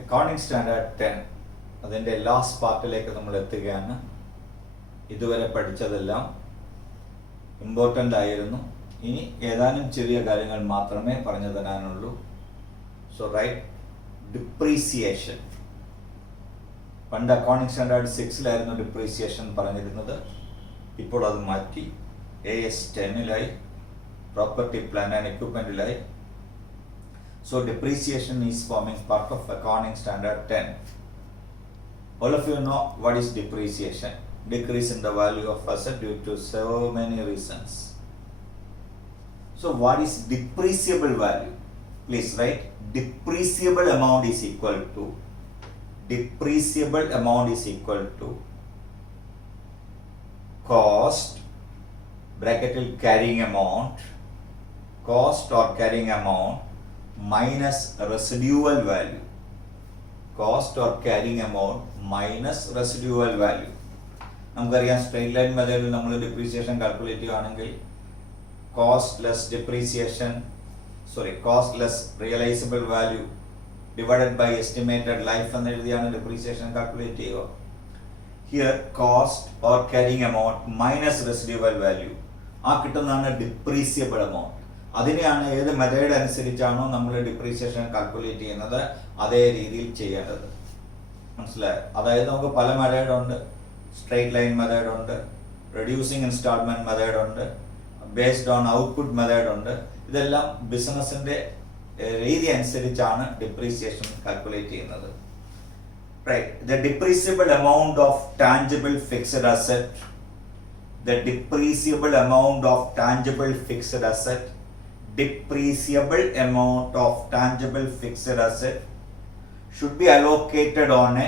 Accounting standard 10 അതിൻ്റെ ലാസ്റ്റ് പാർട്ടിലേക്ക് നമ്മൾ എത്തുകയാണ്. ഇതുവരെ പഠിച്ചതെല്ലാം ഇമ്പോർട്ടൻ്റ് ആയിരുന്നു. ഇനി ഏതാനും ചെറിയ കാര്യങ്ങൾ മാത്രമേ പറഞ്ഞു തരാനുള്ളൂ. So right, depreciation. പണ്ട് അക്കൗണ്ടിംഗ് സ്റ്റാൻഡേർഡ് 6 ഡിപ്രീസിയേഷൻ പറഞ്ഞിരുന്നത്. ഇപ്പോൾ അത് മാറ്റി AS 10 പ്രോപ്പർട്ടി പ്ലാൻ ആൻഡ് എക്യുപ്മെൻറ്റിലായി. So depreciation is forming part of accounting standard 10. All of you know what is depreciation. Decrease in the value of asset due to so many reasons. So what is depreciable value? Please write depreciable amount is equal to cost bracketil carrying amount, cost or carrying amount minus residual value. Cost or carrying amount minus residual value. നമുക്കറിയാം straight line മെത്തേഡിൽ നമ്മൾ depreciation calculate ചെയ്യുകയാണെങ്കിൽ cost less realisable value divided by estimated life എന്ന് എഴുതിയാണ് depreciation calculate ചെയ്യുക. Here cost or carrying amount minus residual value, ആ കിട്ടുന്നതാണ് ഡിപ്രീസിയബിൾ എമൗണ്ട്. അതിനെയാണ് ഏത് മെത്തേഡ് അനുസരിച്ചാണോ നമ്മൾ ഡിപ്രീസിയേഷൻ കാൽക്കുലേറ്റ് ചെയ്യുന്നത് അതേ രീതിയിൽ ചെയ്യേണ്ടത്. മനസ്സിലായോ? അതായത് നമുക്ക് പല മെത്തേഡ് ഉണ്ട്. സ്ട്രെയിറ്റ് ലൈൻ മെത്തേഡ് ഉണ്ട്, റെഡ്യൂസിങ് ഇൻസ്റ്റാൾമെന്റ് മെത്തേഡ് ഉണ്ട്, ബേസ്ഡ് ഓൺ ഔട്ട്പുട്ട് മെത്തേഡ് ഉണ്ട്. ഇതെല്ലാം ബിസിനസിന്റെ രീതി അനുസരിച്ചാണ് ഡിപ്രീസിയേഷൻ കാൽക്കുലേറ്റ് ചെയ്യുന്നത്. Right, the depreciable amount of tangible fixed asset, depreciable amount of tangible fixed asset should be allocated on a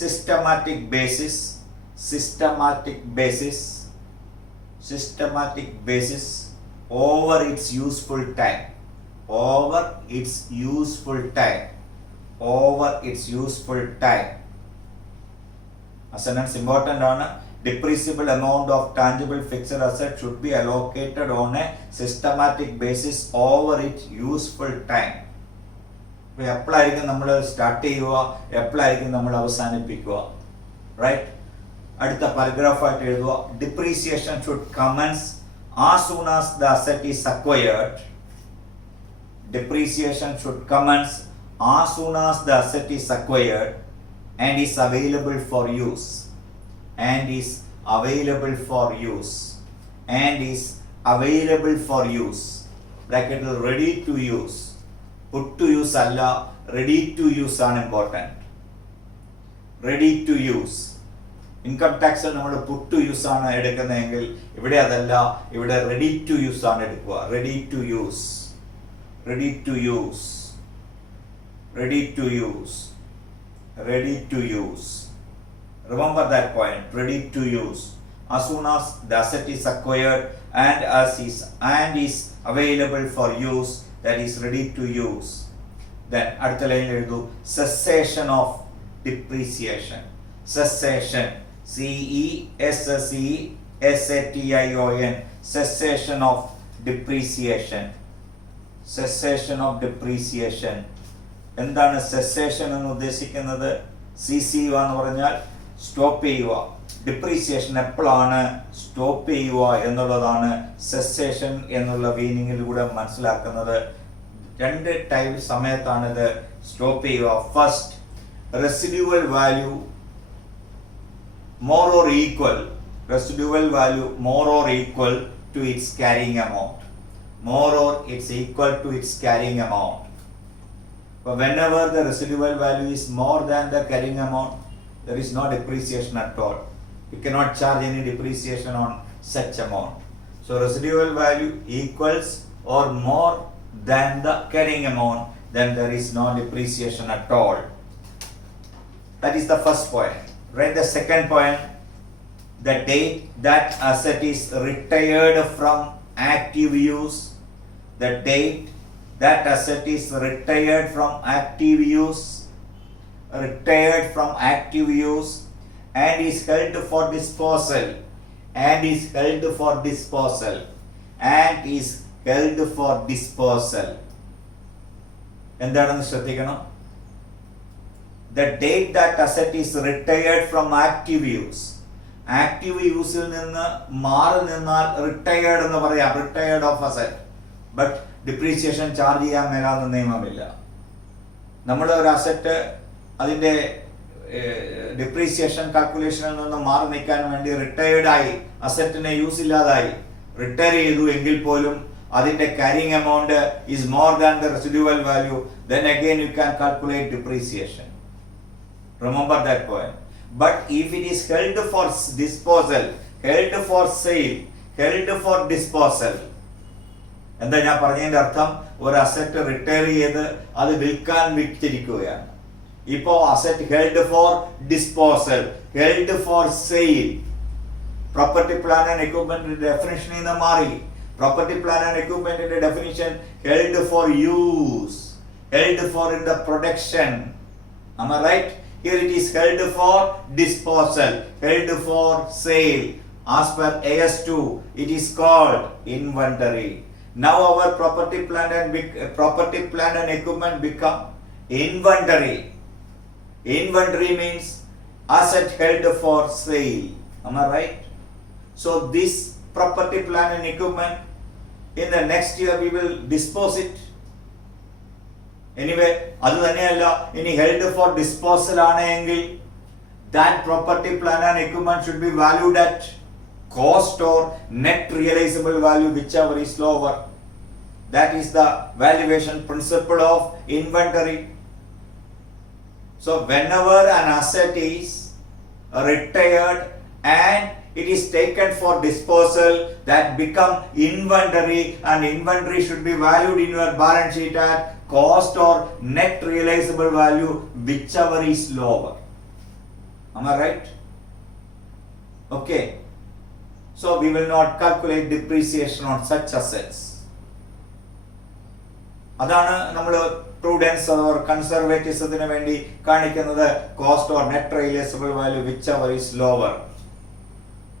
systematic basis over its useful time. A sentence important on depreciable amount of tangible fixed asset should be allocated on a systematic basis over its useful time. എപ്പോഴായിരിക്കും നമ്മൾ സ്റ്റാർട്ട് ചെയ്യുക, എപ്പോഴായിരിക്കും നമ്മൾ അവസാനിപ്പിക്കുക? റൈറ്റ്, അടുത്ത പാരഗ്രാഫായിട്ട് എഴുതുക. Depreciation should comments as soon as the asset is acquired. Depreciation should commence as soon as the asset is acquired and is available for use. Bracket ready to use. Put to use അല്ല, ready to use ആണ് important. Ready to use. Income ടാക്സിൽ നമ്മൾ put to use ആണ് എടുക്കുന്നതെങ്കിൽ ഇവിടെ അതല്ല, ഇവിടെ ready to use ആണ് എടുക്കുക. Ready to use. Remember that point. Ready to use. As soon as the asset is acquired and is available for use, that is ready to use. Then അടുത്ത ലൈനിൽ എഴുതൂ cessation of depreciation. Cessation. CESSESATION. Cessation of depreciation. എന്താണ് സെസേഷൻ എന്ന് ഉദ്ദേശിക്കുന്നത്? CC എന്ന് പറഞ്ഞാൽ സ്റ്റോപ്പ് ചെയ്യുക. ഡിപ്രീസിയേഷൻ എപ്പോഴാണ് സ്റ്റോപ്പ് ചെയ്യുക എന്നുള്ളതാണ് സെസേഷൻ എന്നുള്ള മീനിങ്ങിലൂടെ മനസ്സിലാക്കുന്നത്. രണ്ട് ടൈപ്പ് സമയത്താണ് ഇത് സ്റ്റോപ്പ് ചെയ്യുക. First, residual value more or equal to its carrying amount. But whenever the residual value is more than the carrying amount, there is no depreciation at all. You cannot charge any depreciation on such amount. So residual value equals or more than the carrying amount, then there is no depreciation at all. That is the first point. Write the second point. The date that asset is retired from active use. The date that asset is retired from active use and is held for disposal. എന്താണെന്ന് ശ്രദ്ധിക്കണം. The date that asset is retired from active use. Active യൂസിൽ നിന്ന് മാറി നിന്നാൽ retired എന്ന് പറയാം, retired of asset. But depreciation charge ചെയ്യാൻ മേലാന്ന് നിയമമില്ല. നമ്മുടെ ഒരു അസറ്റ് അതിൻ്റെ ഡിപ്രീസിയേഷൻ കാൽക്കുലേഷനിൽ നിന്ന് മാറി നിൽക്കാൻ വേണ്ടി റിട്ടയേർഡ് ആയി, അസറ്റിനെ യൂസ് ഇല്ലാതായി റിട്ടയർ ചെയ്തു എങ്കിൽ പോലും അതിന്റെ carrying amount is more than the residual value, then again you can calculate depreciation. Remember that point. But if it is held for disposal, held for sale, held for disposal, എന്താ ഞാൻ പറഞ്ഞതിന്റെ അർത്ഥം? ഒരു അസറ്റ് റിട്ടയർ ചെയ്ത് അത് വിൽക്കാൻ വിറ്റിരിക്കുകയാണ്. ഇപ്പോ asset held for disposal, held for sale. Property plant and equipment ഡെഫിനിഷനിൽ നിന്ന് മാറി. Property plan and equipment in the definition held for use, held for in the production. Am I right? Here it is held for disposal, held for sale. As per AS2, it is called inventory. Now our property plan and equipment become inventory. Inventory means asset held for sale. Am I right? So this property plan and equipment, in the next year we will dispose it. Anyway, adu thaneyalla ini held for disposal aanengil that property plan and equipment should be valued at cost or net realizable value, whichever is lower. That is the valuation principle of inventory. So whenever an asset is retired and it is taken for disposal, that become inventory, and inventory should be valued in your balance sheet at cost or net realizable value, whichever is lower. Am I right? Okay. So we will not calculate depreciation on such assets. അതാണ് നമ്മൾ prudence or conservatismത്തിന് വേണ്ടി കാണിക്കുന്നത് cost or net realizable value, whichever is lower.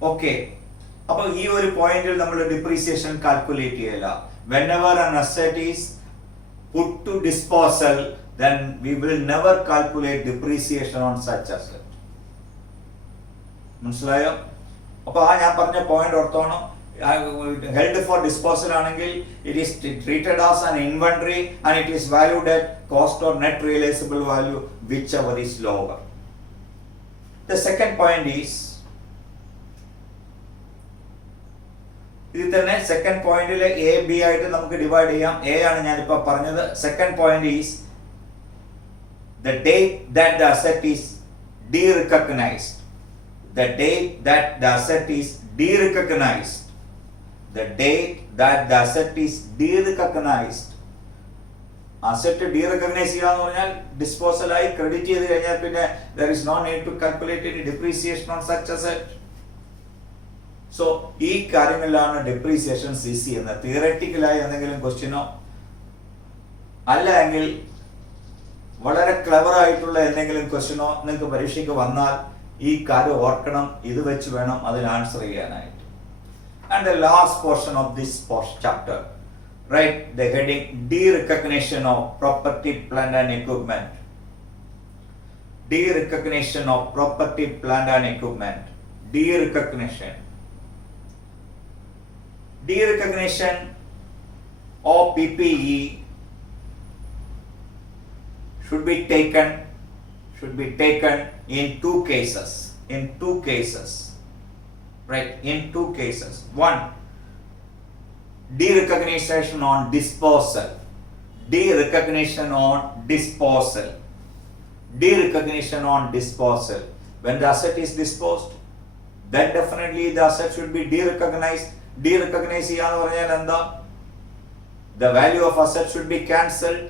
Okay, അപ്പോൾ ഈ ഒരു പോയിന്റിൽ നമ്മൾ ഡിപ്രീസിയേഷൻ കാൽക്കുലേറ്റ് ചെയ്യില്ല. whenever an asset is put to disposal, then we will never calculate depreciation on such asset. മനസ്സിലായോ? അപ്പോൾ ഞാൻ പറഞ്ഞ പോയിന്റ് ഓർത്തോണം. held for disposal ആണെങ്കിൽ it is treated as an inventory and it is valued at cost or net realizable value, whichever is lower. The second point is, ഇതിൽ തന്നെ സെക്കൻഡ് പോയിന്റിൽ A B ആയിട്ട് നമുക്ക് ഡിവൈഡ് ചെയ്യാം. എ ആണ് ഞാനിപ്പോൾ പറഞ്ഞത്. Second point is the date that the asset is derecognised. The date that the asset is derecognised. The date that the asset is derecognised. Asset derecognise ചെയ്യുക എന്ന് പറഞ്ഞാൽ ഡിസ്പോസലായി ക്രെഡിറ്റ് ചെയ്ത് കഴിഞ്ഞാൽ പിന്നെ there is no need to calculate any depreciation on such asset. So ഈ കാര്യങ്ങളിലാണ് ഡെപ്രീസിയേഷൻ സീസ് ചെയ്യുന്നത്. തിയററ്റിക്കലായി എന്തെങ്കിലും ക്വസ്റ്റ്യനോ അല്ലെങ്കിൽ വളരെ ക്ലെവർ ആയിട്ടുള്ള എന്തെങ്കിലും ക്വസ്റ്റ്യനോ നിങ്ങൾക്ക് പരീക്ഷയ്ക്ക് വന്നാൽ ഈ കാര്യം ഓർക്കണം. ഇത് വെച്ച് വേണം അതിന് ആൻസർ ചെയ്യാനായിട്ട്. And the last portion of this chapter, right the heading derecognition of property plant and equipment. Derecognition of property, plant and equipment. Derecognition. Derecognition of PPE should be taken in two cases. Right, in two cases. One, derecognition on disposal. Derecognition on disposal. Derecognition on disposal. When the asset is disposed, then definitely the asset should be derecognized. Derecognize ചെയ്യാന്ന് പറഞ്ഞാൽ എന്താ? The value of asset should be cancelled.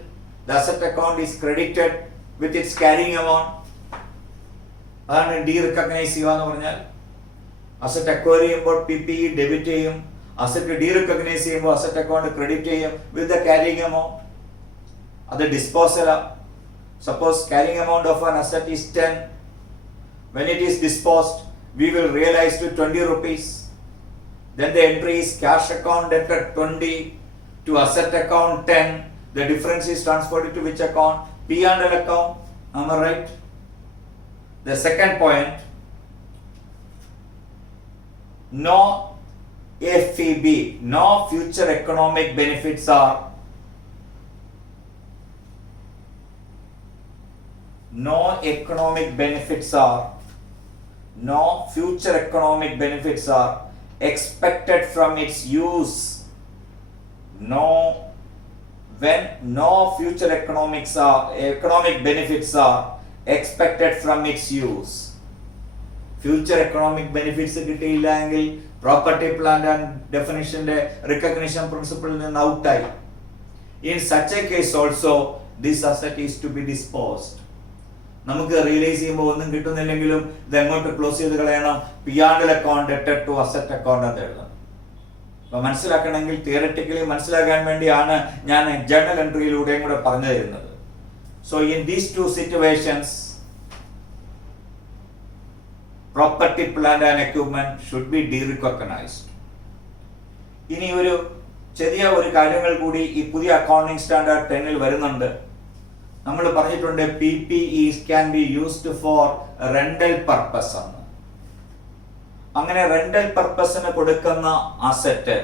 The asset account is credited with its carrying amount. അതാണ് derecognize ചെയ്യാന്ന് പറഞ്ഞാൽ. Asset acquire ചെയ്യുമ്പോൾ PPE debit ചെയ്യും. Asset derecognize ചെയ്യുമ്പോൾ asset account credit ചെയ്യും with the carrying amount. അത് ഡിസ്പോസലാ. Suppose carrying amount of an asset is 10. When it is disposed, we will realize to 20 rupees. Then the entry is cash account debtor 20 to asset account 10. The difference is transferred to which account? P&L account. Am I right? The second point, no FEB, no future economic benefits are no future economic benefits are expected from its use. When no future economic benefits are expected from its use. Future economic benefits കിട്ടിയില്ല എങ്കിൽ property plant and definition recognition principle നിന്ന് ഔട്ടായി. In such a case also this asset is to be disposed. നമുക്ക് റിയലൈസ് ചെയ്യുമ്പോൾ ഒന്നും കിട്ടുന്നില്ലെങ്കിലും ഇത് എങ്ങോട്ട് ക്ലോസ് ചെയ്ത് കളയണം? P&L account debted to asset account എന്ന് എഴുതണം. അപ്പൊ മനസ്സിലാക്കണമെങ്കിൽ തിയററ്റിക്കലി മനസ്സിലാക്കാൻ വേണ്ടിയാണ് ഞാൻ ജേർണൽ എൻട്രിയിലൂടെയും കൂടെ പറഞ്ഞു തരുന്നത്. So in these two situations, property, plant and equipment should be de-recognized. ഇനി ചെറിയ കാര്യങ്ങൾ കൂടി ഈ പുതിയ അക്കൗണ്ടിംഗ് സ്റ്റാൻഡേർഡ് 10 വരുന്നുണ്ട്. നമ്മൾ പറഞ്ഞിട്ടുണ്ട് PPE can be used for rental purpose ആണ്. അങ്ങനെ റെന്റൽ പർപ്പസിന് കൊടുക്കുന്ന അസറ്റ്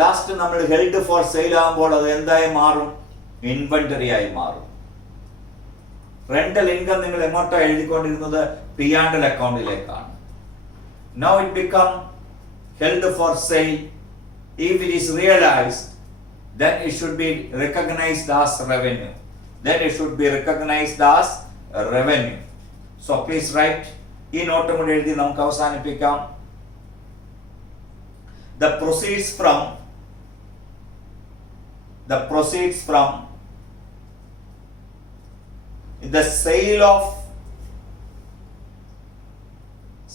ലാസ്റ്റ് നമ്മൾ ഹെൽഡ് ഫോർ സെയിൽ ആകുമ്പോൾ അത് എന്തായി മാറും? ഇൻവെന്ററി ആയി മാറും. റെന്റൽ ഇൻകം നിങ്ങൾ എങ്ങോട്ടാണ് എഴുതിക്കൊണ്ടിരുന്നത്? P&L അക്കൗണ്ടിലേക്കാണ്. Now it become held for sale. If it is realized, then it should be recognized as revenue. So please write. ഈ നോട്ട് കൂടി എഴുതി നമുക്ക് അവസാനിപ്പിക്കാം. The proceeds from the sale of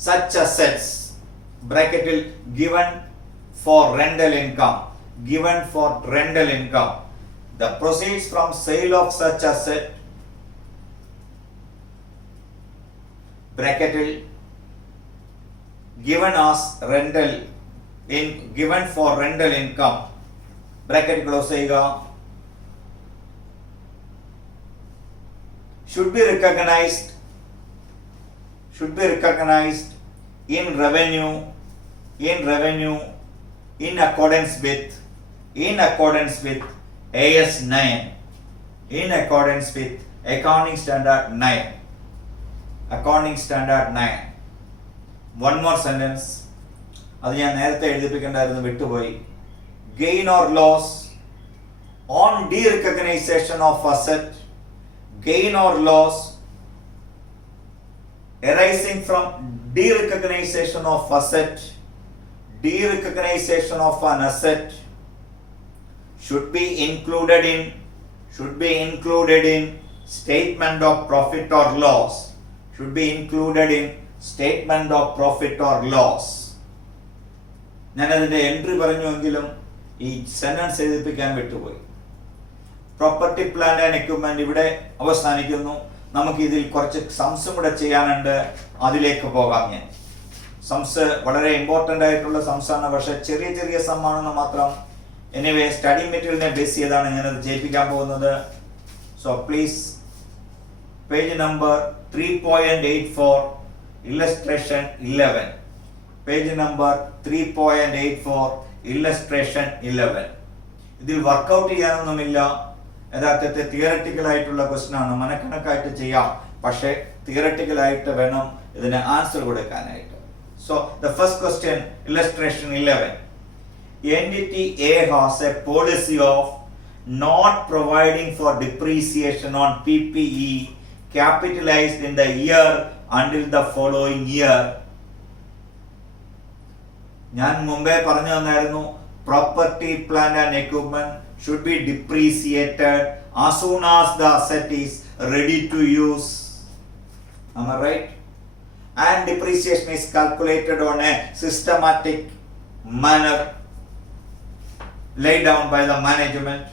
such assets bracketil given for rental income, the proceeds from sale of such asset bracketil given as given for rental income bracket close ചെയ്യുക should be recognized in revenue in accordance with AS 9, in accordance with Accounting Standard 9. One more sentence. അത് ഞാൻ നേരത്തെ എഴുതിപ്പിക്കേണ്ടായിരുന്നു, വിട്ടുപോയി. Gain or loss on derecognition of asset, gain or loss arising from derecognition of an asset should be included in statement of profit or loss. ഞാൻ അതിന്റെ എൻട്രി പറഞ്ഞുവെങ്കിലും ഈ സെന്റൻസ് എഴുതിപ്പിക്കാൻ വിട്ടുപോയി. പ്രോപ്പർട്ടി, പ്ലാന്റ് ആൻഡ് എക്യുപ്മെന്റ് ഇവിടെ അവസാനിക്കുന്നു. നമുക്ക് ഇതിൽ കുറച്ച് സംസും കൂടെ ചെയ്യാനുണ്ട്, അതിലേക്ക് പോകാം. ഞാൻ സംസ് വളരെ ഇമ്പോർട്ടൻ്റ് ആയിട്ടുള്ള സംസാണ്, പക്ഷെ ചെറിയ ചെറിയ സമ്മാണെന്ന് മാത്രം. എനിവേ സ്റ്റഡി മെറ്റീരിയലിനെ ബേസ് ചെയ്താണ് ഞാനത് ചെയ്യിപ്പിക്കാൻ പോകുന്നത്. സോ പ്ലീസ് പേജ് നമ്പർ 3.84 ഇല്ലസ്ട്രേഷൻ 11. പേജ് നമ്പർ 3.84 ഇല്ലസ്ട്രേഷൻ 11. ഇതിൽ വർക്കൗട്ട് ചെയ്യാനൊന്നുമില്ല. യഥാർത്ഥത്തിൽ തിയററ്റിക്കൽ ആയിട്ടുള്ള ക്വസ്റ്റ്യൻ ആണ്, മനക്കണക്കായിട്ട് ചെയ്യാം, പക്ഷേ തിയററ്റിക്കൽ ആയിട്ട് വേണം ഇതിന് ആൻസർ കൊടുക്കാനായിട്ട്. So the first question, illustration 11. Entity A has a policy of not providing for depreciation on PPE capitalized in the year until the following year. ഞാൻ മുമ്പേ പറഞ്ഞു തന്നായിരുന്നു, property, plant and equipment should be depreciated as soon as the asset is ready to use. Am I right? And depreciation is calculated on a systematic manner laid down by the management.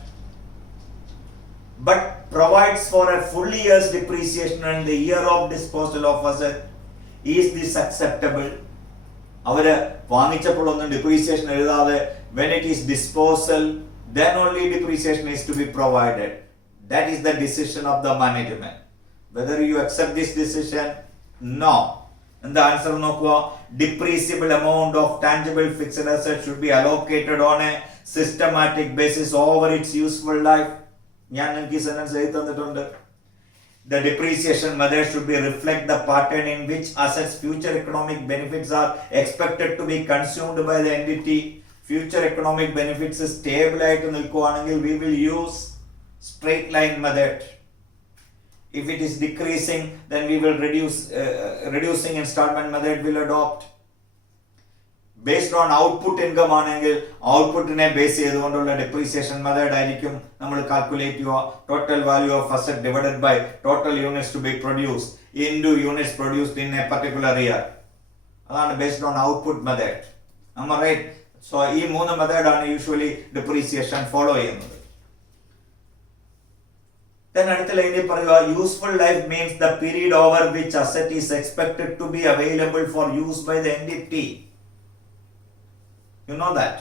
but provides for a full year's depreciation and the year of disposal of asset. Is this acceptable? അവര് വാങ്ങിച്ചപ്പോൾ ഒന്നും ഡിപ്രീസിയേഷൻ എഴുതാതെ when it is disposal then only depreciation is to be provided. That is the decision of the management. Whether you accept this decision, no. And the answer നോക്കുക, depreciable amount of tangible fixed assets should be allocated on a systematic basis over its useful life. ഞാൻ നിങ്ങൾക്ക് ഈ സെന്റൻസ് എഴുതി തന്നിട്ടുണ്ട്. The depreciation method should be reflect the pattern in which assets future economic benefits are expected to be consumed by the entity. Future economic benefits stable ആയിട്ട് നിൽക്കുകയാണെങ്കിൽ we will use straight line method. If it is decreasing, then we will reducing installment method will adopt. Based on output income ആണെങ്കിൽ ഔട്ട്പുട്ടിനെ ബേസ് ചെയ്തുകൊണ്ടുള്ള depreciation method ആയിരിക്കും നമ്മൾ calculate ചെയ്യുക. Total value of asset divided by total units to be produced into units produced in a particular year. അതാണ് based on output method. നമ്മൾ right. So ഈ മൂന്ന് മെത്തേഡാണ് യൂഷ്വലി ഡിപ്രീസിയേഷൻ ഫോളോ ചെയ്യുന്നത്. അടുത്ത ലൈനിൽ പറയുക, useful life means the period over which asset is expected to be available for use by the entity. You know that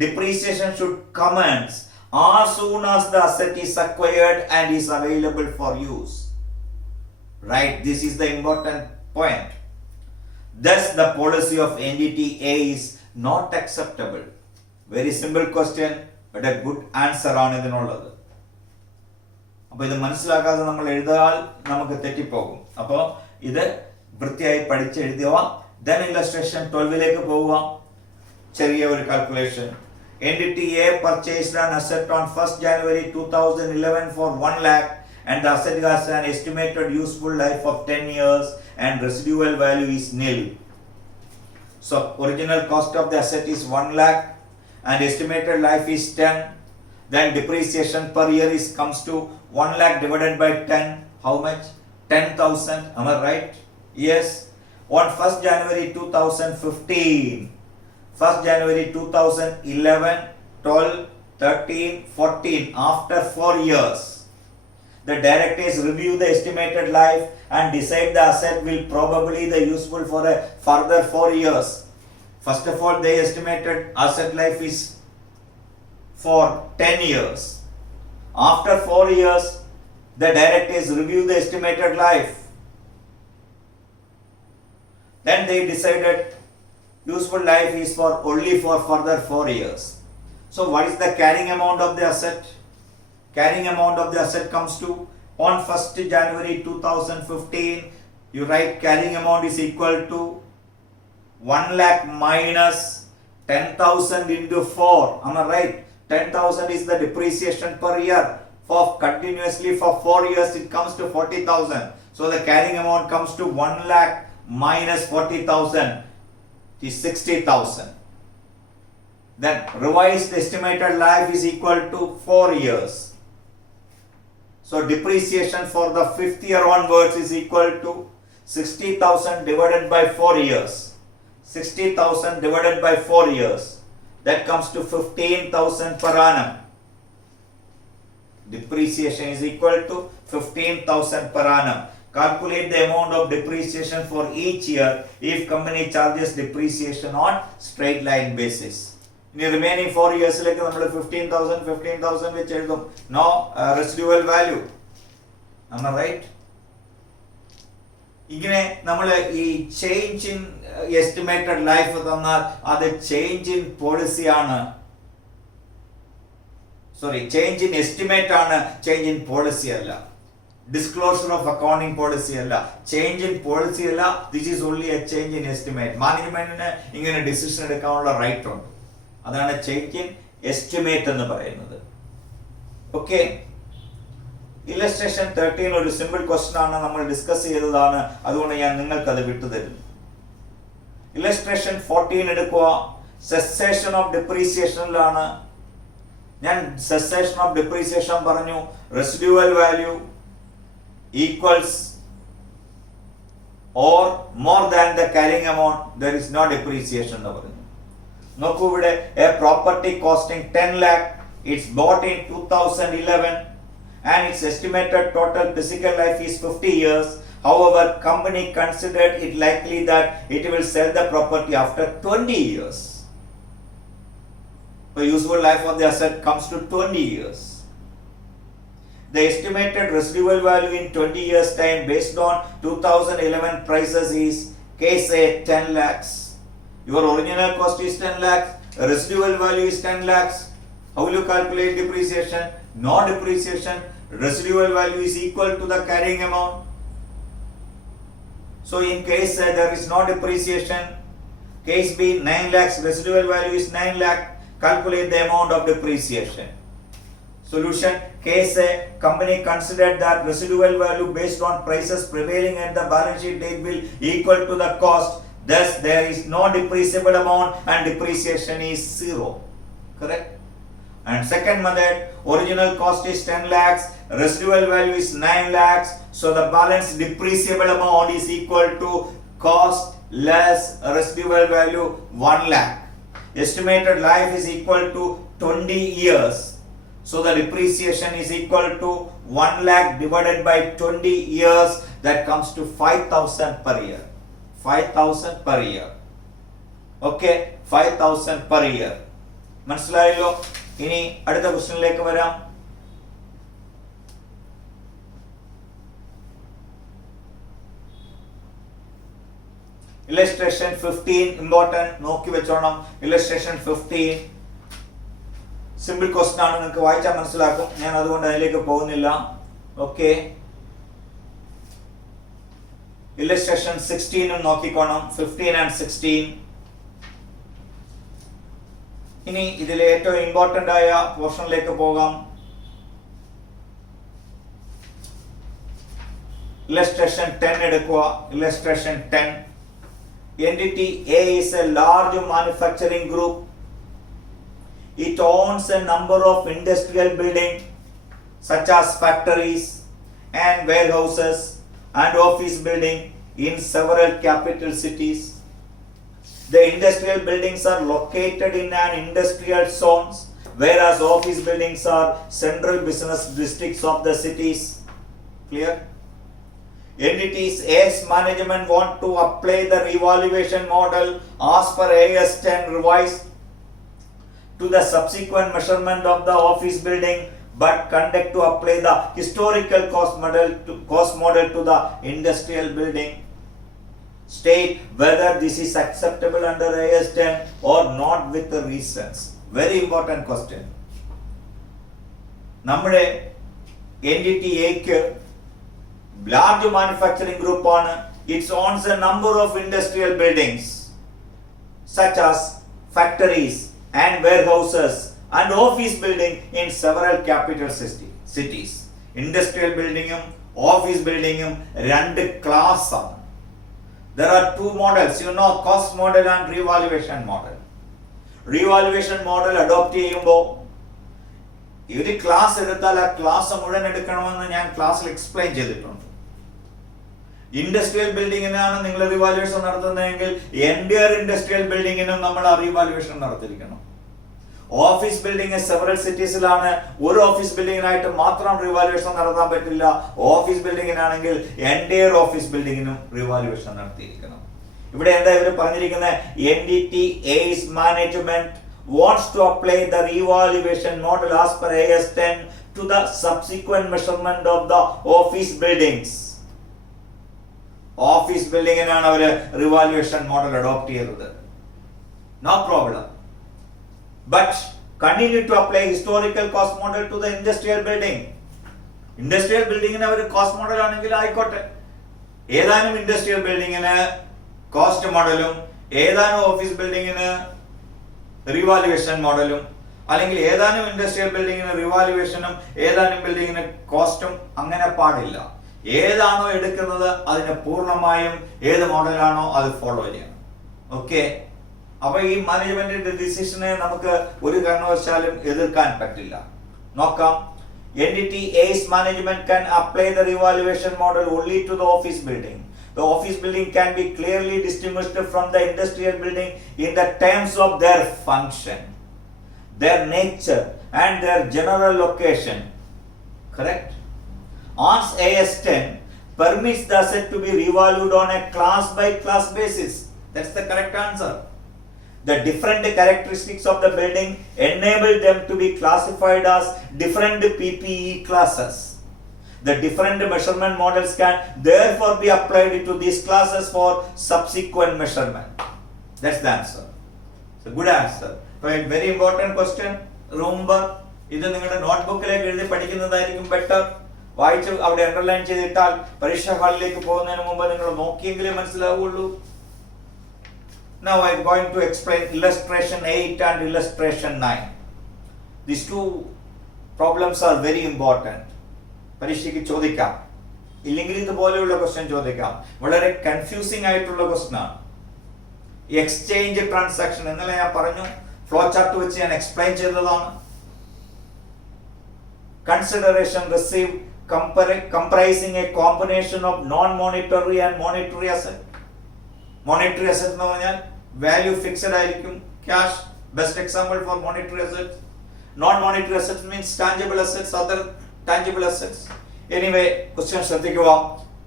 depreciation should commence as soon as the asset is acquired and is available for use. Right, this is the important point. Thus the policy of entity A is not acceptable. Very simple question, but a good answer ആണ് ഇതിനുള്ളത്. അപ്പോൾ ഇത് മനസ്സിലാക്കാതെ നമ്മൾ എഴുതാൽ നമുക്ക് തെറ്റിപ്പോകും. അപ്പോൾ ഇത് വൃത്തിയായി പഠിച്ചെഴുതുക. then illustration 12ലേക്ക് പോവുക. ചെറിയ ഒരു calculation. Entity A purchased an asset on 1st January 2011 for 1 lakh and the asset has an estimated useful life of 10 years and residual value is nil. So original cost of the asset is 1 lakh and estimated life is 10. Then depreciation per year comes to 1 lakh divided by 10. How much? 10,000. Am I right? Yes. On 1st January 2015. 1st January 2011, 12, 13, 14, after 4 years, the directors review the estimated life and decide the asset will probably be useful for a further 4 years. First of all, they estimated asset life is for 10 years. After 4 years, the directors review the estimated life. Then they decided useful life is for only for further 4 years. So what is the carrying amount of the asset? Carrying amount of the asset comes to, on 1st January 2015, you write carrying amount is equal to 1 lakh minus 10,000 into 4. Am I right? 10,000 is the depreciation per year. For continuously for 4 years it comes to 40,000. So the carrying amount comes to 1 lakh minus 40,000. Is 60,000. Then revised estimated life is equal to 4 years. So depreciation for the 5th year onwards is equal to 60,000 divided by 4 years. 60,000 divided by 4 years. That comes to 15,000 per annum. Depreciation is equal to 15,000 per annum. Calculate the amount of depreciation for each year if company charges depreciation on straight line basis. In the remaining 4 years, like 15,000 which is no residual value. Am I right? ഇങ്ങനെ നമ്മൾ ഈ change in estimated life തന്നാൽ അത് change in policy ആണ്. Sorry, change in estimate ആണ്, change in policy അല്ല. Disclosure of accounting policy അല്ല, change in policy അല്ല. This is only A change in estimate. മാനേജ്മെന്റിന് ഇങ്ങനെ ഡിസിഷൻ എടുക്കാനുള്ള റൈറ്റ് ഉണ്ട്. അതാണ് ചേഞ്ച് ഇൻ എസ്റ്റിമേറ്റ് എന്ന് പറയുന്നത്. ഓക്കെ, ഇല്ലസ്ട്രേഷൻ 13 ഒരു സിമ്പിൾ ക്വസ്റ്റ്യൻ ആണ്, നമ്മൾ ഡിസ്കസ് ചെയ്തതാണ്, അതുകൊണ്ട് ഞാൻ നിങ്ങൾക്ക് അത് വിട്ടുതരുന്നു. ഇല്ലസ്ട്രേഷൻ 14 എടുക്കുക. സെസേഷൻ ഓഫ് ഡിപ്രീസിയേഷനിലാണ്. ഞാൻ സെസേഷൻ ഓഫ് ഡിപ്രീസിയേഷൻ പറഞ്ഞു. Residual value equals or more than the carrying amount, there is no depreciation എന്ന് പറയുന്നു. നോക്കൂ, ഇവിടെ a property costing 10 lakh, it's bought in 2011 and its estimated total physical life is 50 years. However, company considered it likely that it will sell the property after 20 years. The useful life of the asset comes to 20 years. The estimated residual value in 20 years time based on 2011 prices is case A 10 lakhs. Your original cost is 10 lakhs, residual value is 10 lakhs. How will you calculate depreciation? No depreciation, residual value is equal to the carrying amount. So in case A there is no depreciation, case B 9 lakhs, residual value is 9 lakh, calculate the amount of depreciation. Solution: case A, company considered that residual value based on prices prevailing at the balance sheet date will equal to the cost. Thus, there is no depreciable amount and depreciation is 0. Correct? And second method, original cost is 10 lakhs, residual value is 9 lakhs. So the balance depreciable amount is equal to cost less residual value 1 lakh. Estimated life is equal to 20 years. So the depreciation is equal to 1 lakh divided by 20 years. That comes to 5,000 per year. 5,000 per year. Okay, 5,000 per year. മനസ്സിലായല്ലോ? ഇനി അടുത്ത ക്വസ്റ്റ്യനിലേക്ക് വരാം. Illustration 15 important, നോക്കി വെച്ചോണം. Illustration 15 simple question ആണ്, നിങ്ങൾക്ക് വായിച്ചാൽ മനസ്സിലാക്കും. ഞാൻ അതുകൊണ്ട് അതിലേക്ക് പോകുന്നില്ല. ഓക്കെ, ഇല്ലസ്ട്രേഷൻ 16 നോക്കിക്കോണം. 15 and 16. ഇനി ഇതിലെ ഏറ്റവും ഇമ്പോർട്ടന്റ് ആയ പോർഷനിലേക്ക് പോകാം. ഇല്ലസ്ട്രേഷൻ 10 എടുക്കുക. ഇല്ലസ്ട്രേഷൻ 10. Entity A is a large manufacturing group. It owns a number of industrial buildings such as factories and warehouses and office buildings in several capital cities. The industrial buildings are located in an industrial zones, whereas office buildings are central business districts of the cities. Clear? Entities A's management want to apply the revaluation model as per AS 10 revised to the subsequent measurement of the office building, but conduct to apply the historical cost model to the industrial building. State whether this is acceptable under AS 10 or not with the reasons. Very important question. നമ്മുടെ entity A large manufacturing group ആണ്. It owns a number of industrial buildings such as factories and warehouses and office building in several capital cities. Industrial buildingum office buildingum രണ്ട് class ആണ്. There are two models, you know, cost model and revaluation model. Revaluation model adopt ചെയ്യുമ്പോൾ ഒരു ക്ലാസ് എടുത്താൽ ആ ക്ലാസ് മുഴുവൻ എടുക്കണമെന്ന് ഞാൻ ക്ലാസ്സിൽ എക്സ്പ്ലെയിൻ ചെയ്തിട്ടുണ്ട്. ഇൻഡസ്ട്രിയൽ ബിൽഡിങ്ങിനാണ് നിങ്ങൾ റിവാലുവേഷൻ നടത്തുന്നതെങ്കിൽ എൻറ്റയർ ഇൻഡസ്ട്രിയൽ ബിൽഡിങ്ങിനും നമ്മൾ ആ റിവാലുവേഷൻ നടത്തിയിരിക്കണം. ഓഫീസ് ബിൽഡിംഗ് സെവറൽ സിറ്റീസിലാണ്, ഒരു ഓഫീസ് ബിൽഡിങ്ങിനായിട്ട് മാത്രം റിവാലുവേഷൻ നടത്താൻ പറ്റില്ല. ഓഫീസ് ബിൽഡിങ്ങിനാണെങ്കിൽ എൻറ്റയർ ഓഫീസ് ബിൽഡിങ്ങിനും റിവാലുവേഷൻ നടത്തിയിരിക്കണം. ഇവിടെ എന്താ ഇവർ പറഞ്ഞിരിക്കുന്നത്? Entity A's management wants to apply the revaluation model as per AS 10 to the subsequent measurement of the office buildings. Office ബിൽഡിങ്ങിനാണ് അവർ റിവാലുവേഷൻ മോഡൽ അഡോപ്റ്റ് ചെയ്തത്. No problem. But continue to apply historical cost model to the industrial building. Industrial ബിൽഡിങ്ങിന് അവർ cost model ആണെങ്കിൽ ആയിക്കോട്ടെ. ഏതാനും ഇൻഡസ്ട്രിയൽ ബിൽഡിങ്ങിന് കോസ്റ്റ് മോഡലും ഏതാനും ഓഫീസ് ബിൽഡിങ്ങിന് റിവാലുവേഷൻ മോഡലും, അല്ലെങ്കിൽ ഏതാനും ഇൻഡസ്ട്രിയൽ ബിൽഡിങ്ങിന് റിവാലുവേഷനും ഏതാനും ബിൽഡിങ്ങിന് കോസ്റ്റും, അങ്ങനെ പാടില്ല. ഏതാണോ എടുക്കുന്നത് അതിന് പൂർണ്ണമായും ഏത് മോഡലാണോ അത് ഫോളോ ചെയ്യണം. ഓക്കെ, അപ്പൊ ഈ മാനേജ്മെന്റിന്റെ ഡിസിഷനെ നമുക്ക് ഒരു കാരണവശാലും എതിർക്കാൻ പറ്റില്ല. നോക്കാം. Entity A's management can apply the revaluation model only to the office building. The office building can be clearly distinguished from the industrial building in the terms of their function, their nature and their general location. correct? ARS AS10 permits the asset to be revalued on a class by class basis. That's the correct answer. The different characteristics of the building enable them to be classified as different PPE classes. The different measurement models can therefore be applied to these classes for subsequent measurement. That's the answer. It's a good answer. Right, very important question. Remember, ഇത് നിങ്ങളുടെ നോട്ട്ബുക്കിലേക്ക് എഴുതി പഠിക്കുന്നതായിരിക്കും ബെറ്റർ. വായിച്ച് അവിടെ അണ്ടർലൈൻ ചെയ്തിട്ടാൽ പരീക്ഷാ ഹാളിലേക്ക് പോകുന്നതിന് മുമ്പ് നിങ്ങൾ നോക്കിയെങ്കിലേ മനസ്സിലാവുള്ളൂ. Now I am going to explain illustration 8 and illustration 9. These two problems are very important. പരീക്ഷയ്ക്ക് ചോദിക്കാം, ഇല്ലെങ്കിൽ ഇതുപോലെയുള്ള ക്വസ്റ്റ്യൻ ചോദിക്കാം. വളരെ കൺഫ്യൂസിംഗ് ആയിട്ടുള്ള ക്വസ്റ്റ്യൻ ആണ്. എക്സ്ചേഞ്ച് ട്രാൻസാക്ഷൻ ഇന്നലെ ഞാൻ പറഞ്ഞു, ഫ്ലോ ചാർട്ട് വെച്ച് ഞാൻ എക്സ്പ്ലെയിൻ ചെയ്തതാണ്. Consideration receive comprising a combination of non-monetary and monetary asset. Monetary asset എന്ന് പറഞ്ഞാൽ വാല്യൂ ഫിക്സഡ് ആയിരിക്കും. Cash best example for monetary assets. Non-monetary assets means tangible assets, other tangible assets. Anyway, question ശ്രദ്ധിക്കുക.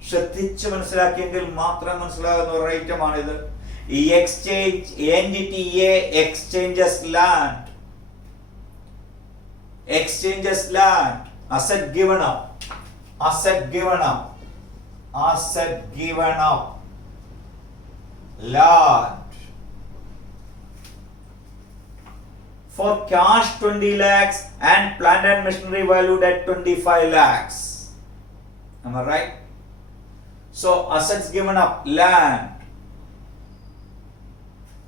ശ്രദ്ധിച്ച് മനസ്സിലാക്കിയെങ്കിൽ മാത്രം മനസ്സിലാകുന്ന ഒരു ഐറ്റമാണിത്. ഈ exchange entity A exchanges land. Exchanges land. Asset given up. Asset given up. Asset given up. Land. For cash 20 lakhs and plant and machinery valued at 25 lakhs. Am I right? So assets given up, land.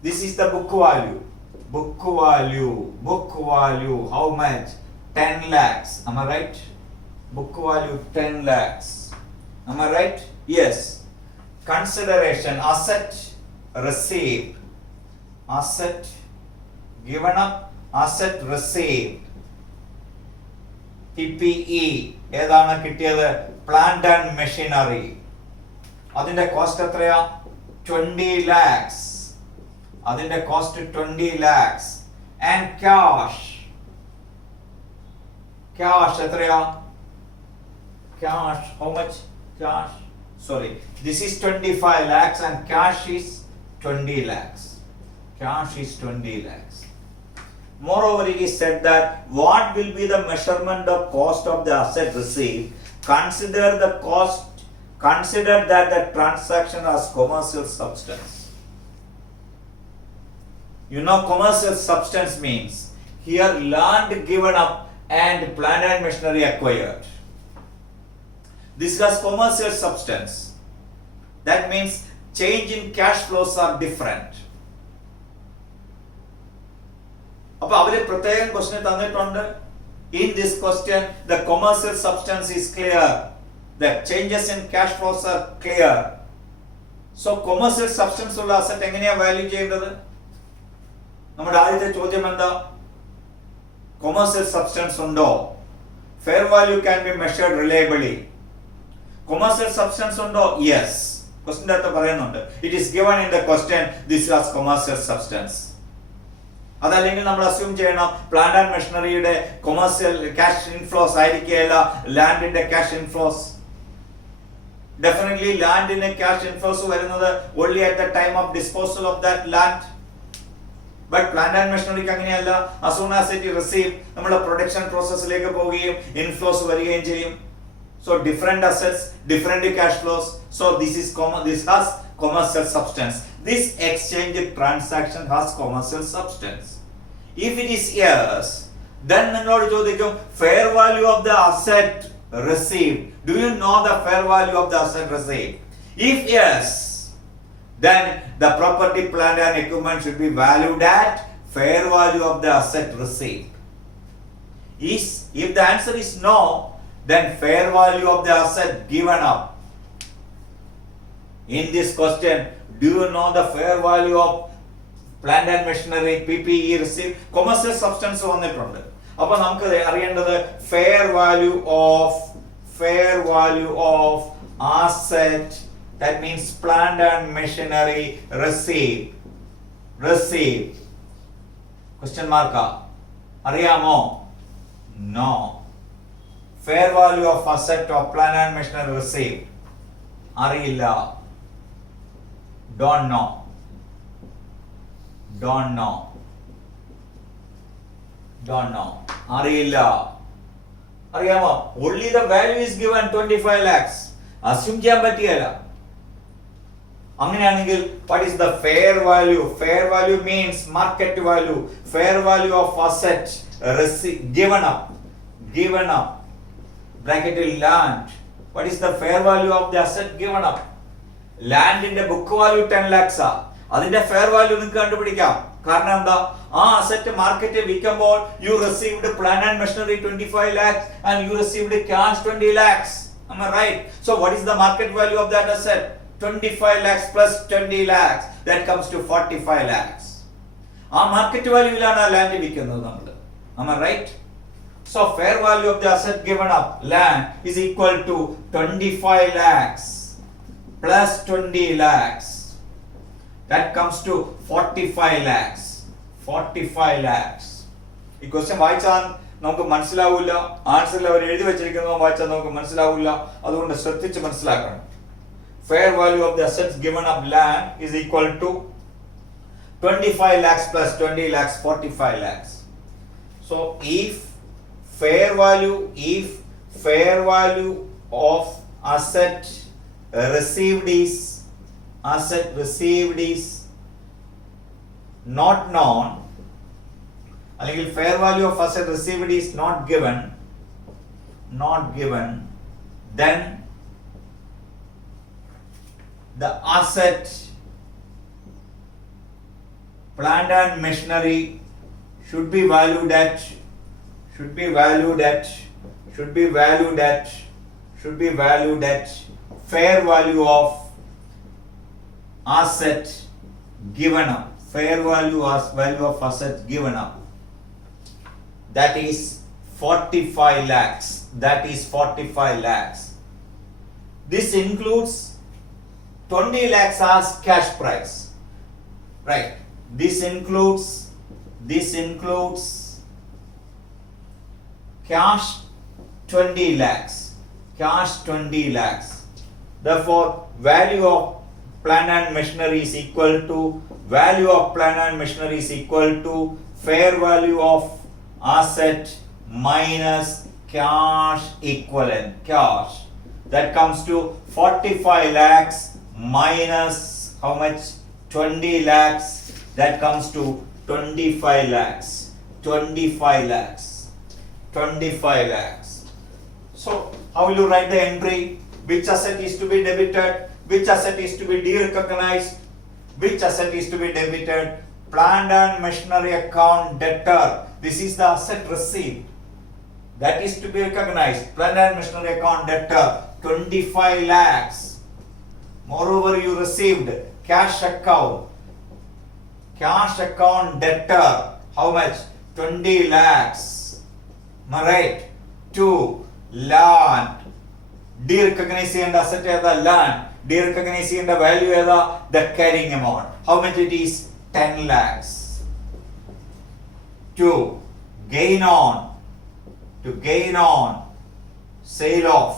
This is the book value. Book value. Book value. How much? 10 lakhs. Am I right? Book value 10 lakhs. Am I right? Yes. Consideration, asset received. Asset given up, asset received. PPE ഏതാണ് കിട്ടിയത്? Plant and machinery. അതിന്റെ കോസ്റ്റ് എത്രയാ? 20 lakhs. അതിന്റെ കോസ്റ്റ് 20 lakhs. And cash. Cash എത്രയാ? Cash, how much? Cash, sorry, this is 25 lakhs and cash is 20 lakhs. Cash is 20 lakhs. Moreover, it is said that what will be the measurement of cost of the asset received? Consider that the transaction has commercial substance. You know, commercial substance means here land given up and plant and machinery acquired. This has commercial substance. That means change in cash flows are different. അപ്പോൾ അവര് പ്രത്യേകം ക്വസ്റ്റ്യൻ തന്നിട്ടുണ്ട്. In this question, the commercial substance is clear. The changes in cash flows are clear. So commercial substance ഉള്ള അസറ്റ് എങ്ങനെയാ വാല്യൂ ചെയ്യേണ്ടത്? നമ്മുടെ ആദ്യത്തെ ചോദ്യം എന്താ? Commercial substance ഉണ്ടോ? Fair value can be measured reliably. Commercial substance ഉണ്ടോ? Yes. ക്വസ്റ്റ്യൻ അകത്ത് പറയുന്നുണ്ട്. It is given in the question, this was commercial substance. അതല്ലെങ്കിൽ നമ്മൾ അസ്യൂം ചെയ്യണം പ്ലാന്റ് ആൻഡ് മെഷീനറിയുടെ കൊമേഴ്സ്യൽ ക്യാഷ് ഇൻഫ്ലോസ് ആയിരിക്കുകയല്ല ലാൻഡിന്റെ ക്യാഷ് ഇൻഫ്ലോസ്. ഡെഫിനറ്റ്ലി ലാൻഡിന് ക്യാഷ് ഇൻഫ്ലോസ് വരുന്നത് only at the time of disposal of that land. But plant and മെഷീനറിക്ക് അങ്ങനെയല്ല. as soon as it is received നമ്മുടെ പ്രൊഡക്ഷൻ പ്രോസസ്സിലേക്ക് പോവുകയും ഇൻഫ്ലോസ് വരികയും ചെയ്യും. So different assets, different cash flows. So this has commercial substance. This exchange transaction has commercial substance. If it is yes, then നിങ്ങളോട് ചോദിക്കും fair value of the asset received. Do you know the fair value of the asset received? If yes, then the property, plant and equipment should be valued at fair value of the asset received. If the answer is no, then fair value of the asset given up. In this question, do you know the fair value of plant and machinery, PPE received? Commercial substance വന്നിട്ടുണ്ട്. അപ്പോൾ നമുക്ക് അറിയേണ്ടത് fair value of asset, that means plant and machinery received. Question mark അറിയാമോ? No. fair value of asset of plant and machinery received. അറിയില്ല. Don't know. അറിയില്ല. അറിയാമോ? Only the value is given 25 lakhs. Assume ചെയ്യാൻ പറ്റിയല്ല. അങ്ങനെയാണെങ്കിൽ what is the fair value? Fair value means market value. Fair value of asset given up. Bracketed land. What is the fair value of the asset given up? Land in the book value 10 lakhs. അതിന്റെ fair value നിങ്ങൾക്ക് കണ്ടുപിടിക്കാം. കാരണം എന്താ? ആ അസറ്റ് മാർക്കറ്റിൽ വിൽക്കുമ്പോൾ you received plant and machinery 25 lakhs and you received cash 20 lakhs. Am I right? So what is the market value of that asset? 25 lakhs plus 20 lakhs. That comes to 45 lakhs. ആ മാർക്കറ്റ് വാല്യൂവിലാണ് ആ ലാൻഡ് വിൽക്കുന്നത് നമ്മൾ. Am I right? So fair value of the asset given up, land, is equal to 25 lakhs plus 20 lakhs. That comes to 45 lakhs. 45 lakhs. ഈ ക്വസ്റ്റ്യൻ വായിച്ചാൽ നമുക്ക് മനസ്സിലാവില്ല. ആൻസറിൽ അവർ എഴുതി വെച്ചിരിക്കുന്നത് വായിച്ചാൽ നമുക്ക് മനസ്സിലാവില്ല. അതുകൊണ്ട് ശ്രദ്ധിച്ച് മനസ്സിലാക്കണം. Fair value of the assets given up, land, is equal to 25 lakhs plus 20 lakhs, 45 lakhs. So if fair value of asset received is not known, അല്ലെങ്കിൽ fair value of asset received is not given, then the asset, plant and machinery should be valued at fair value of asset given up. Fair value of asset given up. That is 45 lakhs. This includes 20 lakhs as cash price. Right. This includes cash 20 lakhs. Therefore, value of plant and machinery is equal to fair value of asset minus cash equivalent. That comes to 45 lakhs minus how much? 20 lakhs. That comes to 25 lakhs. 25 lakhs. So how will you write the entry? Which asset is to be debited? Which asset is to be derecognized? Which asset is to be debited? Plant and machinery account debtor. This is the asset received. That is to be recognized. Plant and machinery account debtor 25 lakhs. Moreover, you received cash account debtor. How much? 20 lakhs. Am I right? 2. Land. Derecognize the asset as the land. Derecognize the value as the carrying amount. How much it is? 10 lakhs. 2. Gain on sale of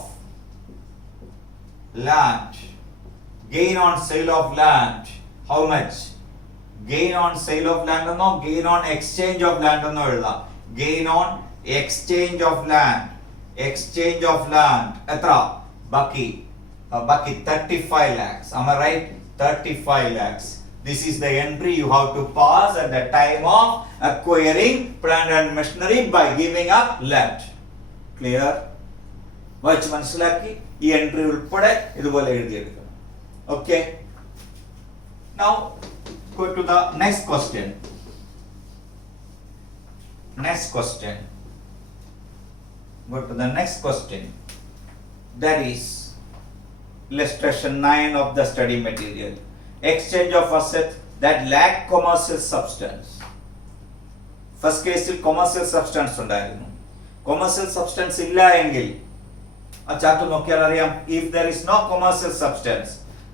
land. Gain on sale of land. How much? Gain on sale of land or gain on exchange of land or gain on exchange of land. Etra Baki 35 lakhs. Am I right? 35 lakhs. This is the entry you have to pass at the time of acquiring plant and machinery by giving up land. Clear? വായിച്ച് മനസ്സിലാക്കി ഈ എൻട്രി ഉൾപ്പെടെ ഇതുപോലെ എഴുതിയെടുക്കണം. Okay. Now go to the next question. Go to the next question. That is illustration 9 of the study material. Exchange of assets that lack commercial substance. First case commercial substance ഉണ്ടായിരുന്നു. Commercial substance ഇല്ല എങ്കിൽ ആ ചാപ്റ്റർ നോക്കിയാൽ അറിയാം. If there is no commercial substance,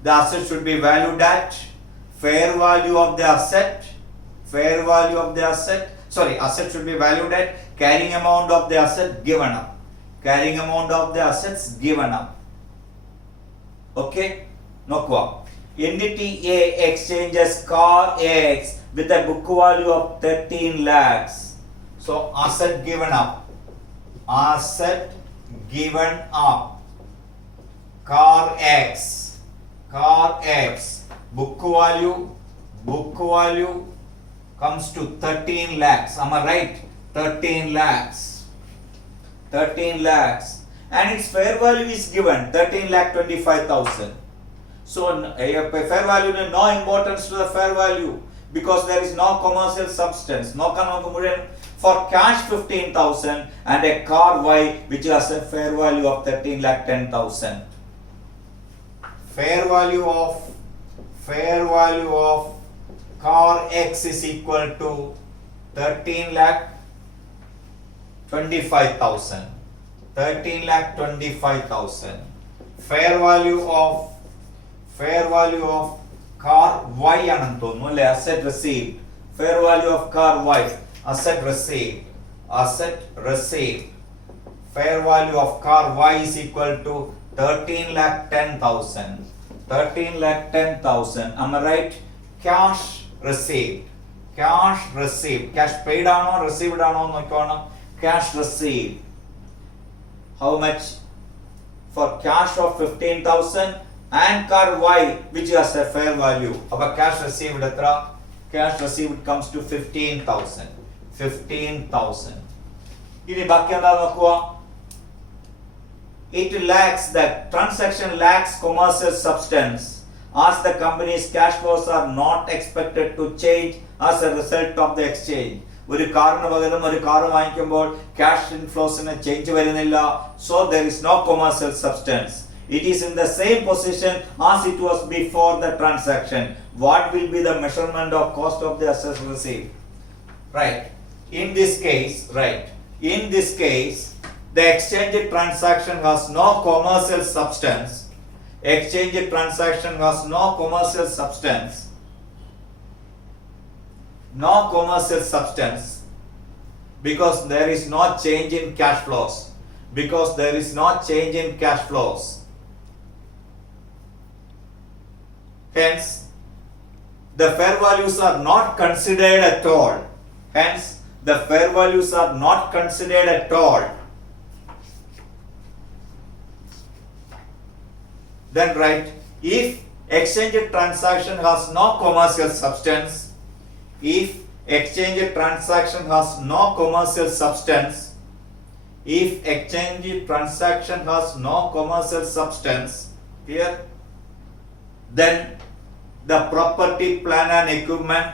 the asset should be valued at fair value of the asset. Asset should be valued at carrying amount of the asset given up. carrying amount of the assets given up. Okay, നോക്കുക. Entity A exchanges car X with a book value of 13 lakhs. So asset given up. Asset given up. Car X. Car X. Book value comes to 13 lakhs. Am I right? 13 lakhs. 13 lakhs. And its fair value is given 13,25,000. So fair value no importance to the fair value because there is no commercial substance. No for cash 15,000 and a car Y which has a fair value of 13,10,000. Fair value of car X is equal to 13,25,000. 13,25,000. Fair value of car Y ആണെന്ന് തോന്നുന്നു അല്ലെ asset received. Fair value of car Y asset received. Fair value of car Y is equal to 13,10,000. 13,10,000. Am I right? Cash received. Cash paid ആണോ received ആണോ നോക്കണം. Cash received. How much? For cash of 15,000 and car Y which has a fair value. Appa cash received etra? Cash received comes to 15,000. 15,000. Ini baki enda nokkuva. It lacks, the transaction lacks commercial substance as the company's cash flows are not expected to change as a result of the exchange. ഒരു കാറിന് പകരം ഒരു കാർ വാങ്ങിക്കുമ്പോൾ ക്യാഷ് ഇൻഫ്ലോസിന് ചേഞ്ച് വരുന്നില്ല. So there is no commercial substance. It is in the same position as it was before the transaction. What will be the measurement of cost of the assets received? Right. In this case, the exchange transaction has no commercial substance. Exchange transaction has no commercial substance. No commercial substance because there is no change in cash flows. Hence, the fair values are not considered at all. Then write, if exchange transaction has no commercial substance, here the property, plant and equipment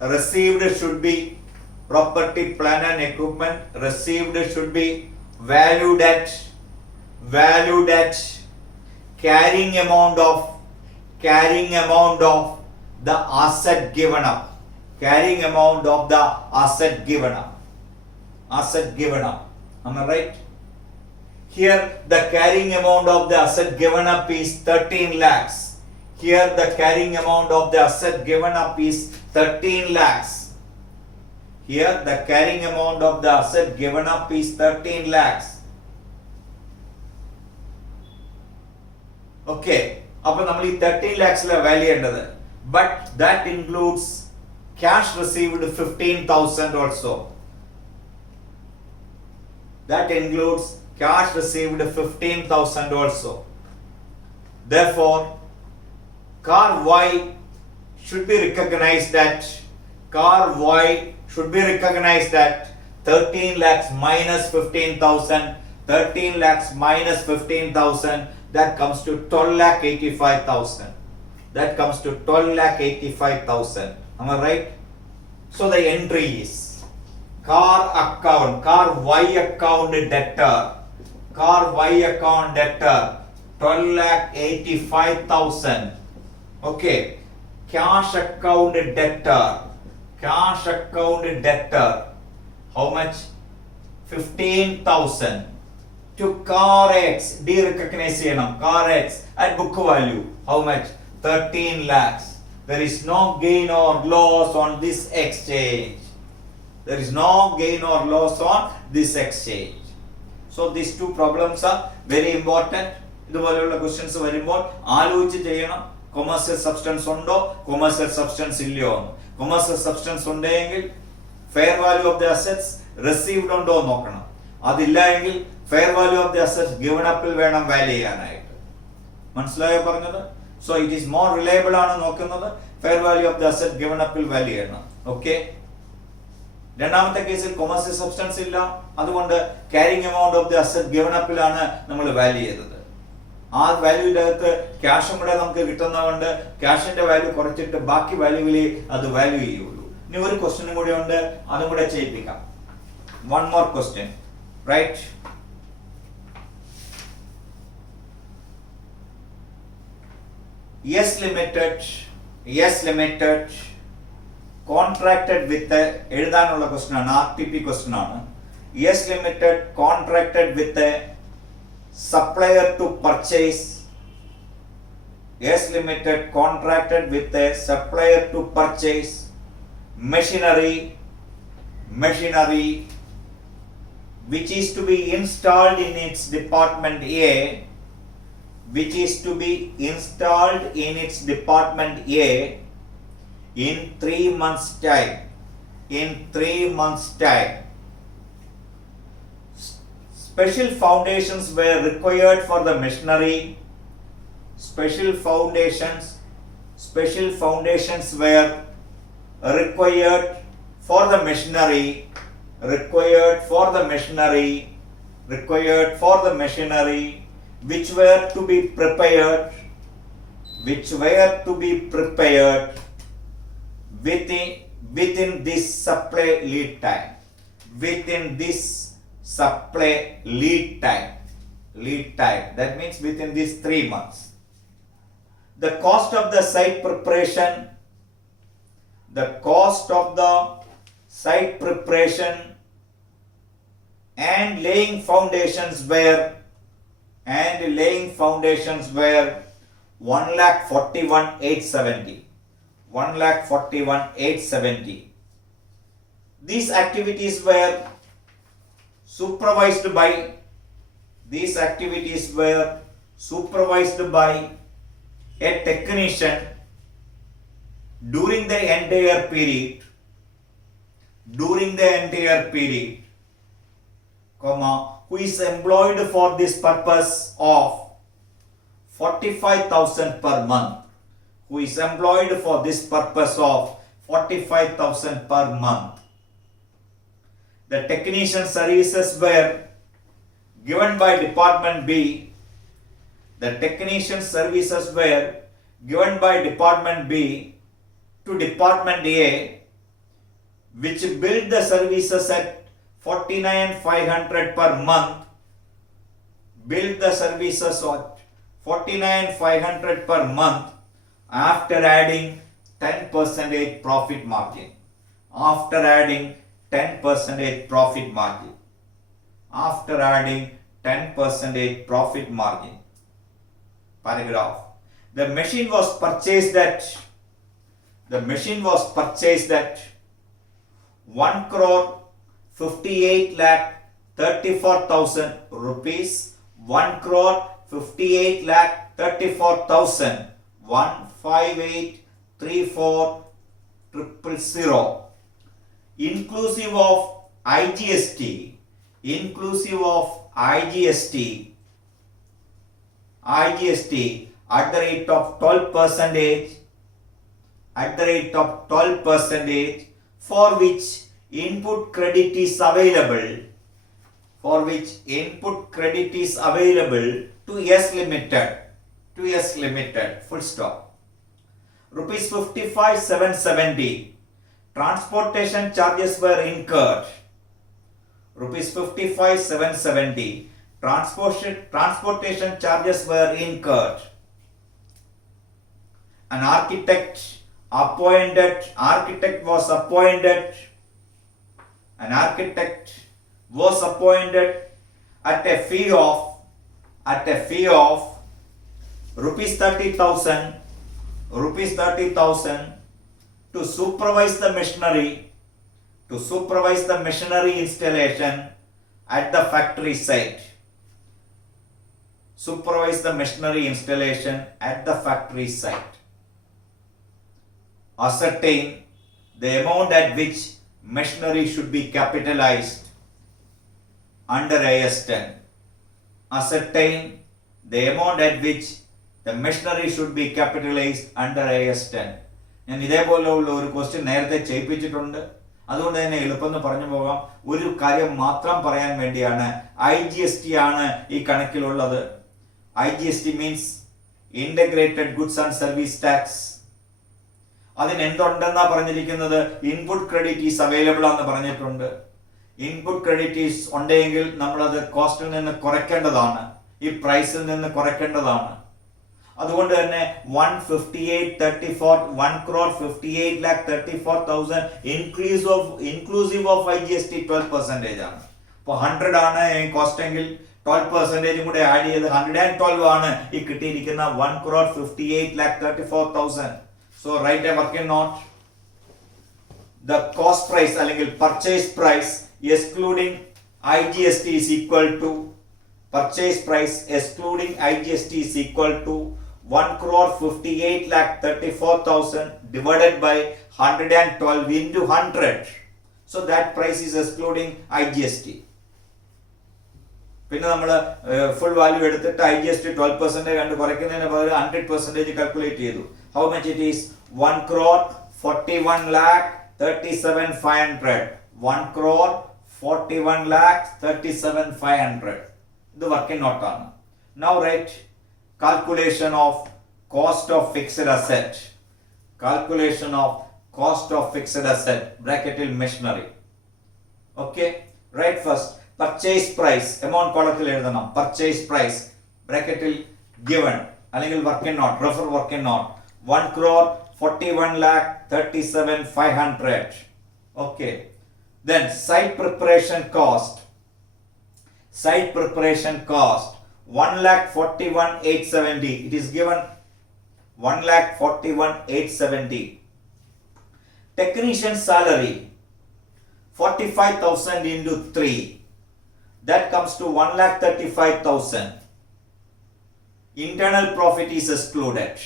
received should be valued at carrying amount of the asset given up. Am I right? Here the carrying amount of the asset given up is 13 lakhs. Here the carrying amount of the asset given up is 13 lakhs. Okay. അപ്പോൾ നമ്മൾ ഈ 13 lakhsലെ വാല്യൂ ചെയ്യേണ്ടത്. But that includes cash received 15,000 also. Therefore, car Y should be recognized at 13 lakhs minus 15,000. 13 lakhs minus 15,000. That comes to 12,85,000. Am I right? So the entry is car Y account debtor. 12,85,000. Okay. Cash account debtor. How much? 15,000. To car X, de-recognize car X at book value. How much? 13 lakhs. There is no gain or loss on this exchange. So these two problems are very important. ഇതുപോലെയുള്ള questions വരുമ്പോൾ ആലോചിച്ച് ചെയ്യണം. Commercial substance ഉണ്ടോ, commercial substance ഇല്ലയോ എന്ന്. Commercial substance ഉണ്ടെങ്കിൽ fair value of the assets received ഉണ്ടോ എന്ന് നോക്കണം. അതില്ല എങ്കിൽ fair value of the assets given അപ്പിൽ വേണം വാല്യൂ ചെയ്യാനായിട്ട്. മനസ്സിലായോ പറഞ്ഞത്? So it is more reliable ആണ് നോക്കുന്നത്. Fair value of the asset given അപ്പിൽ വാല്യൂ ചെയ്യണം. ഓക്കെ. രണ്ടാമത്തെ കേസിൽ കൊമേഴ്സ്യൽ സബ്സ്റ്റൻസ് ഇല്ല, അതുകൊണ്ട് carrying amount of the asset given അപ്പിലാണ് നമ്മൾ വാല്യൂ ചെയ്തത്. ആ വാല്യൂവിന്റെ അകത്ത് ക്യാഷും കൂടെ നമുക്ക് കിട്ടുന്നതുകൊണ്ട് ക്യാഷിന്റെ വാല്യൂ കുറച്ചിട്ട് ബാക്കി വാല്യൂവിൽ അത് വാല്യൂ ചെയ്യുള്ളൂ. ഇനി ഒരു ക്വസ്റ്റ്യനും കൂടെ ഉണ്ട്, അതും കൂടെ ചെയ്യിപ്പിക്കാം. One more question, right? Yes Limited contracted with എഴുതാനുള്ള ക്വസ്റ്റ്യൻ ആണ്, RTP ക്വസ്റ്റ്യൻ ആണ്. Yes Limited contracted with a supplier to purchase. Yes Limited contracted with a supplier to purchase machinery which is to be installed in its department A, which is to be installed in its department A in 3 months time. In 3 months time, special foundations were required for the machinery. Special foundations were required for the machinery. Which were to be prepared within this supply lead time. That means within these 3 months. The cost of the site preparation and laying foundations were 1,41,870. These activities were supervised by a technician during the entire period, who is employed for this purpose of 45,000 per month. The technician services were given by Department B. To Department A, which billed the services at 49,500 per month. After adding 10% profit margin. Paragraph. The machine was purchased at 1,58,34,000 rupees. 1,58,34,000. 158,34,000. Inclusive of IGST at the rate of 12%, for which input credit is available to S Limited, full stop. Rupees 55,770 transportation charges were incurred. Transportation charges were incurred. An architect was appointed at a fee of rupees 30,000 to supervise the machinery installation at the factory site. supervise the machinery installation at the factory site. Ascertain the amount at which machinery should be capitalized under AS 10. Ascertain the amount at which the machinery should be capitalized under AS 10. ഞാൻ ഇതേപോലെയുള്ള ഒരു ക്വസ്റ്റ്യൻ നേരത്തെ ചെയ്യിപ്പിച്ചിട്ടുണ്ട്, അതുകൊണ്ട് തന്നെ എളുപ്പം പറഞ്ഞു പോകാം. ഒരു കാര്യം മാത്രം പറയാൻ വേണ്ടിയാണ്, IGST ആണ് ഈ കണക്കിലുള്ളത്. IGST means integrated goods and service tax. അതിന് എന്തുണ്ടെന്നാ പറഞ്ഞിരിക്കുന്നത്? ഇൻപുട്ട് ക്രെഡിറ്റ് ഈസ് അവൈലബിൾ ആണെന്ന് പറഞ്ഞിട്ടുണ്ട്. ഇൻപുട്ട് ക്രെഡിറ്റ് ഈസ് ഉണ്ടെങ്കിൽ നമ്മളത് കോസ്റ്റിൽ നിന്ന് കുറയ്ക്കേണ്ടതാണ്, ഈ പ്രൈസിൽ നിന്ന് കുറയ്ക്കേണ്ടതാണ്. അതുകൊണ്ട് തന്നെ 1,58,34,000 ഇൻക്ലൂസീവ് ഓഫ് IGST 12% ആണ്. അപ്പോൾ 100 ആണ് കോസ്റ്റ് എങ്കിൽ 12% കൂടെ ആഡ് ചെയ്ത് 112 ആണ് ഈ കിട്ടിയിരിക്കുന്ന 1,58,34,000. So write a working note. The cost price അല്ലെങ്കിൽ purchase price excluding IGST is equal to purchase price excluding IGST is equal to 1,58,34,000 divided by 112 into 100. So that price is excluding IGST. പിന്നെ നമ്മൾ ഫുൾ വാല്യൂ എടുത്തിട്ട് IGST 12% കണ്ട് കുറയ്ക്കുന്നതിന് പകരം 100% കാൽക്കുലേറ്റ് ചെയ്തു. How much it is? 1,41,37,500. 1,41,37,500. ഇത് വർക്കിംഗ് നോട്ടാണ്. Now write calculation of cost of fixed asset. Calculation of cost of fixed asset. Bracketil machinery. Okay. Write first purchase price. Amount column എഴുതണം. Purchase price. Bracketil given. അല്ലെങ്കിൽ working note. Refer working note. 1,41,37,500. Okay. Then site preparation cost. Site preparation cost 1,41,870. It is given 1,41,870. Technician salary 45,000 into 3. That comes to 1,35,000. Internal profit is excluded.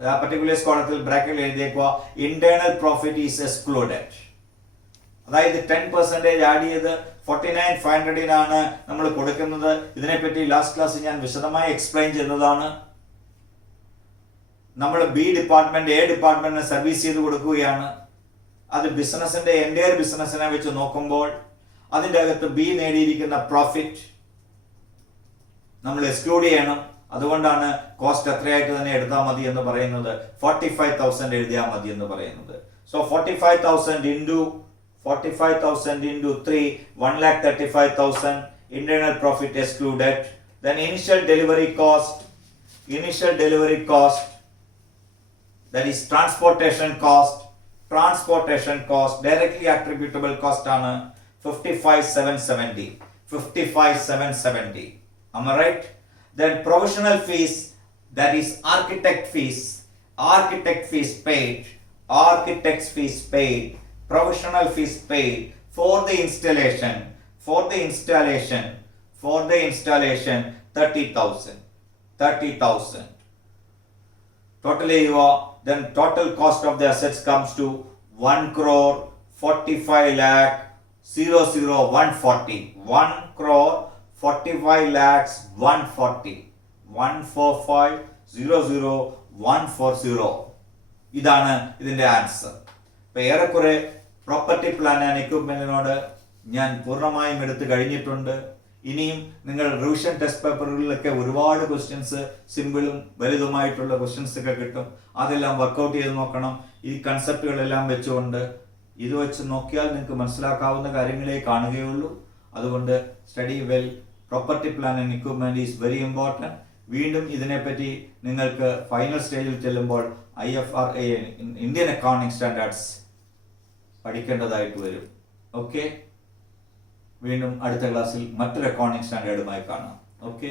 ആ പർട്ടിക്കുലർ കോളത്തിൽ ബ്രാക്കറ്റിൽ എഴുതിയേക്കുക internal profit is excluded. അതായത് 10% ആഡ് ചെയ്ത് 49,500 നമ്മൾ കൊടുക്കുന്നത്. ഇതിനെപ്പറ്റി ലാസ്റ്റ് ക്ലാസ്സിൽ ഞാൻ വിശദമായി എക്സ്പ്ലെയിൻ ചെയ്തതാണ്. നമ്മൾ B ഡിപ്പാർട്ട്മെന്റ് A ഡിപ്പാർട്ട്മെന്റിന് സർവീസ് ചെയ്ത് കൊടുക്കുകയാണ്. അത് ബിസിനസിന്റെ എൻ്റയർ ബിസിനസിനെ വെച്ച് നോക്കുമ്പോൾ അതിൻ്റെ അകത്ത് B നേടിയിരിക്കുന്ന പ്രോഫിറ്റ് നമ്മൾ എക്സ്ക്ലൂഡ് ചെയ്യണം. അതുകൊണ്ടാണ് കോസ്റ്റ് എത്രയായിട്ട് തന്നെ എടുത്താൽ മതി എന്ന് പറയുന്നത്, 45,000 എഴുതിയാൽ മതി എന്ന് പറയുന്നത്. സോ 45,000 into 3, 1,35,000. Internal profit excluded. Then initial delivery cost, that is transportation cost, directly attributable cost ആണ് 55,770. Am I right? Then provisional fees, that is architect fees paid, provisional fees paid for the installation 30,000. Totally then total cost of the assets comes to 1,45,00,140. 1,45,00,140. 145,00,140. ഇതാണ് ഇതിന്റെ ആൻസർ. ഇപ്പൊ ഏറെക്കുറെ property plant and എക്വിപ്മെന്റിനോട് ഞാൻ പൂർണ്ണമായും എടുത്തു കഴിഞ്ഞിട്ടുണ്ട്. ഇനിയും നിങ്ങൾ റിവിഷൻ ടെസ്റ്റ് പേപ്പറുകളിലൊക്കെ ഒരുപാട് ക്വസ്റ്റ്യൻസ് സിമ്പിളും വലുതുമായിട്ടുള്ള ക്വസ്റ്റ്യൻസ് ഒക്കെ കിട്ടും. അതെല്ലാം വർക്കൗട്ട് ചെയ്ത് നോക്കണം. ഈ കൺസെപ്റ്റുകളെല്ലാം വെച്ചുകൊണ്ട് ഇത് വെച്ച് നോക്കിയാൽ നിങ്ങൾക്ക് മനസ്സിലാക്കാവുന്ന കാര്യങ്ങളെ കാണുകയുള്ളൂ. അതുകൊണ്ട് study well. Property plant and equipment is very important. വീണ്ടും ഇതിനെപ്പറ്റി നിങ്ങൾക്ക് ഫൈനൽ സ്റ്റേജിൽ ചെല്ലുമ്പോൾ IFRA ഇന്ത്യൻ അക്കൗണ്ടിംഗ് സ്റ്റാൻഡേർഡ്സ് പഠിക്കേണ്ടതായിട്ട് വരും. ഓക്കെ, വീണ്ടും അടുത്ത ക്ലാസ്സിൽ മറ്റൊരു അക്കൗണ്ടിംഗ് സ്റ്റാൻഡേർഡുമായി കാണാം. ഓക്കെ.